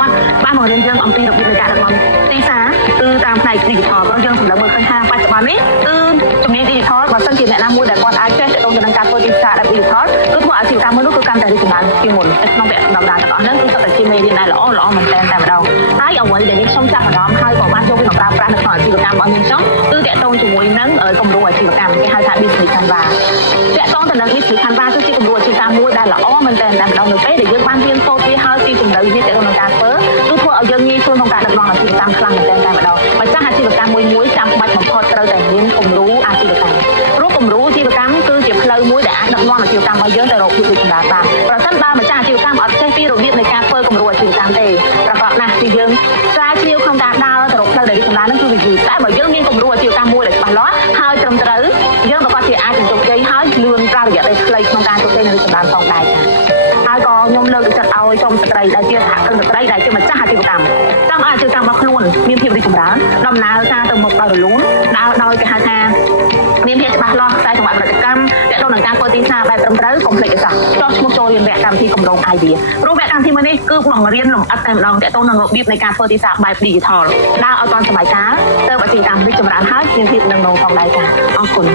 គាត់បានបង្រៀនយើងអំពីរបៀបនៃការដឹកនាំទីផ្សារគឺតាមផ្នែក digital របស់យើងសម្រាប់មើលឃើញថាបច្ចុប្បន្ននេះគឺជំនាញ digital បើសិនជាអ្នកណាមួយដែលគាត់អាចចេះទៅនឹងការធ្វើទីផ្សារបែប digital គឺធ្វើអាជីវកម្មមួយនោះគឺកាន់តែរីកចម្រើនជាងមុនក្នុងវគ្គដំណើរទាំងអស់ហ្នឹងគឺសុទ្ធតែជាមេរៀនដែលល្អមែនទែនតែម្ដងហើយអ្វីដែលខ្ញុំចាប់អារម្មណ៍ហើយក៏បានចូលមកប្រើប្រាស់នៅក្នុងអាជីវកម្មរបស់ខ្ញុំចង់គឺតកតងជាមួយនឹងគម្រោងអាជីវកម្មគេហៅថា business canvas តកតងទៅនឹង business canvas គឺជាគម្រោងអាជីវកម្មមួយដែលល្អមែនទែនតែម្ដងនៅពេលដែលយើងបានរៀនសូត្រវាហើយពីចំណុចនេះទៅក្នុងការធ្វើគឺធ្វើឲ្យយើងងាយស្រួលក្នុងការដឹកនាំអាជីវកម្មខ្លាំងមែនទែនតែម្ដងម្ចាស់អាជីវកម្មមួយចាំបាច់បំផុតត្រូវតែមានគំរូអាជីវកម្មព្រោះគំរូអាជីវកម្មគឺជាផ្លូវមួយដែលអាចដឹកនាំអាជីវកម្មរបស់យើងទៅរកភាពរីកចម្រើនបានប្រសិនបើម្ចាស់អាជីវកម្មអត់ចេះពីរបៀបនៃការធ្វើគំរូអាជីវកម្មទេប្រកបណាស់គឺយើងស្រាវជ្រាវក្នុងការដើរទៅរកផ្លូវដែលរីកចម្រើននឹងគឺវាយូរតែបើយើងមានគំរូអាជីវកម្មមួយដែលច្បាស់លាស់ហើយត្រឹមត្រូវយើងប្រកាសជាអាចជោគជ័យហើយលឿនប្រើរយៈពេលខ្លីក្នុងការជោគជ័យនិងរីកចម្រើនផងដែរចា៎ហើយក៏ខ្ញុំលើកទឹកចិត្តឲ្យក្រុមស្ត្រីដែលជាសហគ្រិនស្ត្រីដែលជាម្ចាស់អាជីវកម្មចង់ឲ្យអាជីវកម្មរបស់ខ្លួនមានភាពរីកចម្រើនដំណើរការទៅមុខដោយរលូនដើរដោយគេហៅថាមានភាពច្បាស់លាស់ខ្សែសង្វាក់ផលិតកម្មទាក់ទងនឹងការធ្វើទីផ្សារបែបត្រឹមត្រូវកុំភ្លេចឲ្យសោះចុះឈ្មោះចូលរៀនវគ្គកម្មវិធីគម្រោង idea ព្រោះវគ្គកម្មវិធីមួយនេះគឺបង្រៀនលម្អិតតែម្ដងទាក់ទងនឹងរបៀបនៃការធ្វើទីផ្សារបែប digital ដើរឲ្យទាន់សម័យកាលទៅអាជីវកម្មរីកចម្រើនហើយមានភាពនឹងនងផងដែរចា៎អរគុណ